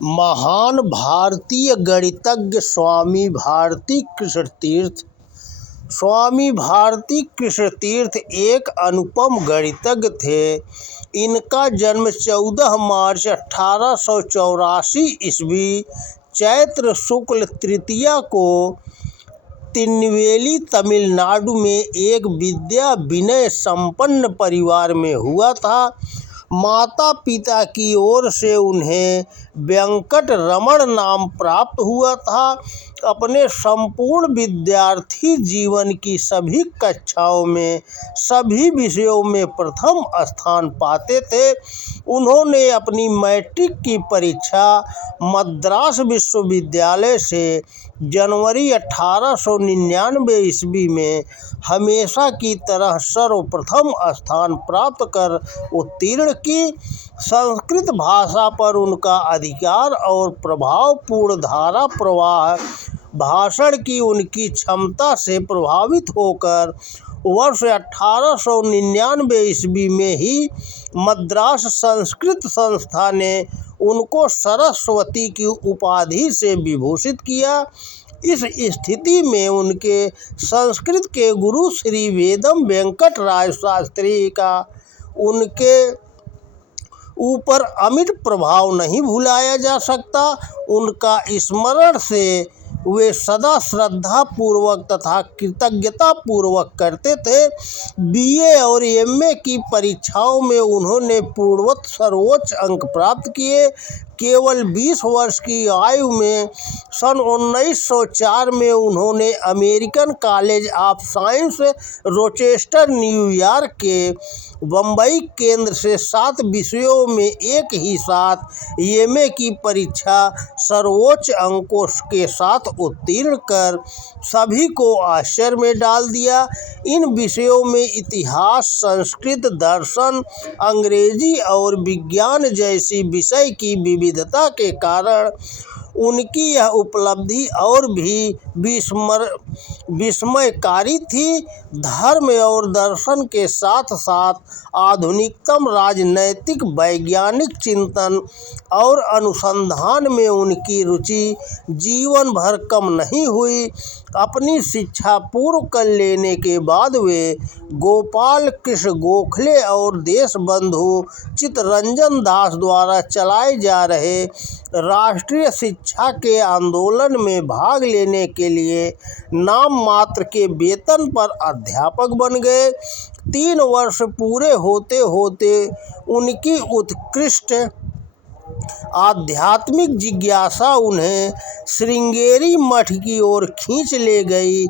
महान भारतीय गणितज्ञ स्वामी भारती कृष्ण तीर्थ। स्वामी भारती कृष्ण तीर्थ एक अनुपम गणितज्ञ थे। इनका जन्म 14 मार्च 1884 ईस्वी चैत्र शुक्ल तृतीया को तिरुनेलवेली तमिलनाडु में एक विद्या विनय संपन्न परिवार में हुआ था। माता पिता की ओर से उन्हें वेंकट रमण नाम प्राप्त हुआ था। अपने संपूर्ण विद्यार्थी जीवन की सभी कक्षाओं में सभी विषयों में प्रथम स्थान पाते थे। उन्होंने अपनी मैट्रिक की परीक्षा मद्रास विश्वविद्यालय से जनवरी 1899 ईस्वी में हमेशा की तरह सर्वप्रथम स्थान प्राप्त कर उत्तीर्ण की। संस्कृत भाषा पर उनका अधिकार और प्रभावपूर्ण धारा प्रवाह भाषण की उनकी क्षमता से प्रभावित होकर वर्ष 1899 ईस्वी में ही मद्रास संस्कृत संस्था ने उनको सरस्वती की उपाधि से विभूषित किया। इस स्थिति में उनके संस्कृत के गुरु श्री वेदम वेंकटराय शास्त्री का उनके ऊपर अमिट प्रभाव नहीं भुलाया जा सकता। उनका स्मरण से वे सदा श्रद्धा पूर्वक तथा कृतज्ञता पूर्वक करते थे। बीए और एमए की परीक्षाओं में उन्होंने पूर्ववत सर्वोच्च अंक प्राप्त किए। केवल 20 वर्ष की आयु में सन 1904 में उन्होंने American college of science Rochester New York के बम्बई केंद्र से 7 विषयों में एक ही साथ एमए की परीक्षा सर्वोच्च अंकों के साथ उत्तीर्ण कर सभी को आश्चर्य में डाल दिया। इन विषयों में इतिहास, संस्कृत, दर्शन, अंग्रेजी और विज्ञान जैसी विषय की विविधता के कारण उनकी यह उपलब्धि और भी विस्मयकारी थी। धर्म और दर्शन के साथ साथ आधुनिकतम राजनैतिक वैज्ञानिक चिंतन और अनुसंधान में उनकी रुचि जीवन भर कम नहीं हुई। अपनी शिक्षा पूर्ण कर लेने के बाद वे गोपाल कृष्ण गोखले और देशबंधु चित्तरंजन दास द्वारा चलाए जा रहे राष्ट्रीय शिक्षा के आंदोलन में भाग लेने के लिए नाम मात्र के वेतन पर अध्यापक बन गए। 3 वर्ष पूरे होते होते उनकी उत्कृष्ट आध्यात्मिक जिज्ञासा उन्हें श्रृंगेरी मठ की ओर खींच ले गई,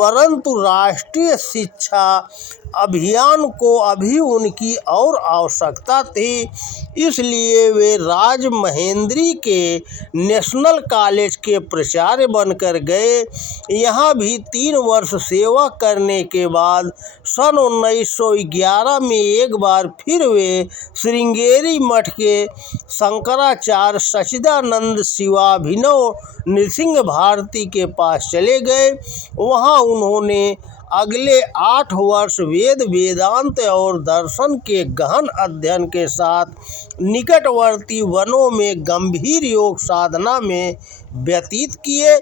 परंतु राष्ट्रीय शिक्षा अभियान को अभी उनकी और आवश्यकता थी। इसलिए वे राजमहेंद्री के नेशनल कॉलेज के प्राचार्य बनकर गए। यहाँ भी 3 वर्ष सेवा करने के बाद सन 1911 में एक बार फिर वे श्रृंगेरी मठ के शंकराचार्य सच्चिदानंद शिवाभिनव नृसिंह भारती के पास चले गए। वहाँ उन्होंने अगले 8 वर्ष वेद, वेदांत और दर्शन के गहन अध्ययन के साथ निकटवर्ती वनों में गंभीर योग साधना में व्यतीत किए।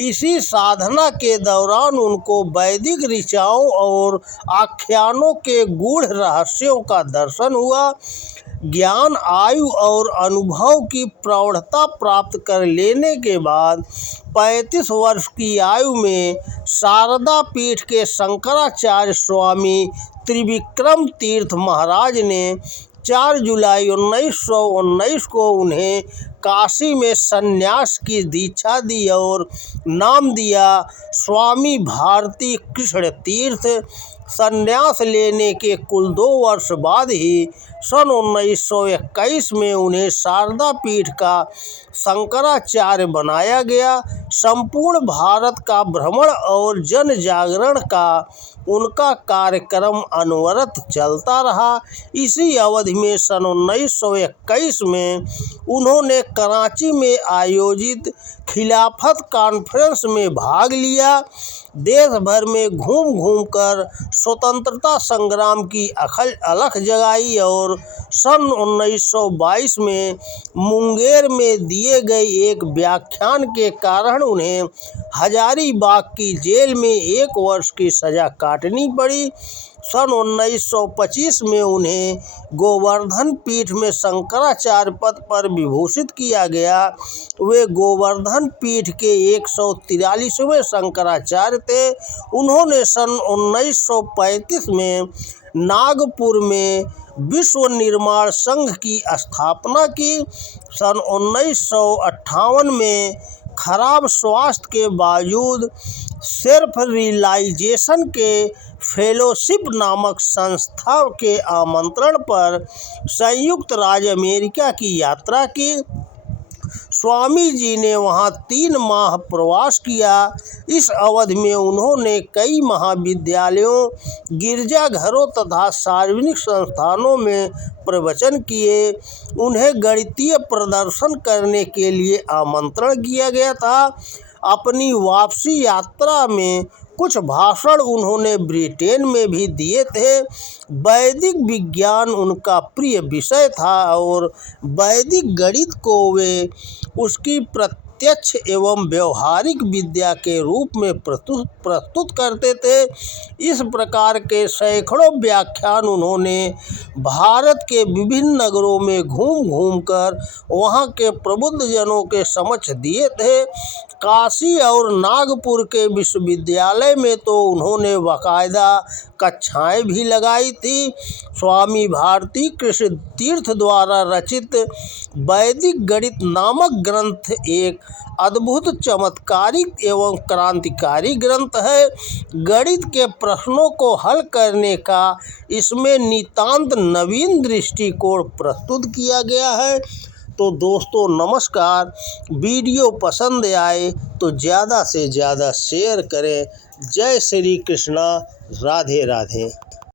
इसी साधना के दौरान उनको वैदिक ऋचाओं और आख्यानों के गूढ़ रहस्यों का दर्शन हुआ। ज्ञान, आयु और अनुभव की प्रौढ़ता प्राप्त कर लेने के बाद 35 वर्ष की आयु में शारदा पीठ के शंकराचार्य स्वामी त्रिविक्रम तीर्थ महाराज ने 4 जुलाई 1919 को उन्हें काशी में संन्यास की दीक्षा दी और नाम दिया स्वामी भारती कृष्ण तीर्थ। संन्यास लेने के कुल 2 वर्ष बाद ही सन 1921 में उन्हें शारदा पीठ का शंकराचार्य बनाया गया। संपूर्ण भारत का भ्रमण और जन जागरण का उनका कार्यक्रम अनवरत चलता रहा। इसी अवधि में सन 1921 में उन्होंने कराची में आयोजित खिलाफत कॉन्फ्रेंस में भाग लिया। देश भर में घूम घूम कर स्वतंत्रता संग्राम की अलख जगाई और सन 1922 में मुंगेर में दिए गए एक व्याख्यान के कारण उन्हें हजारीबाग की जेल में 1 वर्ष की सज़ा काटनी पड़ी। सन 1925 में उन्हें गोवर्धन पीठ में शंकराचार्य पद पर विभूषित किया गया। वे गोवर्धन पीठ के 143वें शंकराचार्य थे। उन्होंने सन 1935 में नागपुर में विश्व निर्माण संघ की स्थापना की। सन 1958 में खराब स्वास्थ्य के बावजूद सेल्फ रियलाइजेशन के फेलोशिप नामक संस्था के आमंत्रण पर संयुक्त राज्य अमेरिका की यात्रा की। स्वामी जी ने वहाँ 3 माह प्रवास किया। इस अवधि में उन्होंने कई महाविद्यालयों, गिरजाघरों तथा सार्वजनिक संस्थानों में प्रवचन किए। उन्हें गणितीय प्रदर्शन करने के लिए आमंत्रण किया गया था। अपनी वापसी यात्रा में कुछ भाषण उन्होंने ब्रिटेन में भी दिए थे। वैदिक विज्ञान उनका प्रिय विषय था और वैदिक गणित को वे उसकी प्रत्यक्ष एवं व्यवहारिक विद्या के रूप में प्रस्तुत करते थे। इस प्रकार के सैकड़ों व्याख्यान उन्होंने भारत के विभिन्न नगरों में घूम घूम कर वहाँ के प्रबुद्ध जनों के समक्ष दिए थे। काशी और नागपुर के विश्वविद्यालय में तो उन्होंने बाकायदा कक्षाएं भी लगाई थी। स्वामी भारती कृष्ण तीर्थ द्वारा रचित वैदिक गणित नामक ग्रंथ एक अद्भुत, चमत्कारिक एवं क्रांतिकारी ग्रंथ है। गणित के प्रश्नों को हल करने का इसमें नितांत नवीन दृष्टिकोण प्रस्तुत किया गया है। तो दोस्तों नमस्कार, वीडियो पसंद आए तो ज़्यादा से ज़्यादा शेयर करें। जय श्री कृष्णा, राधे राधे।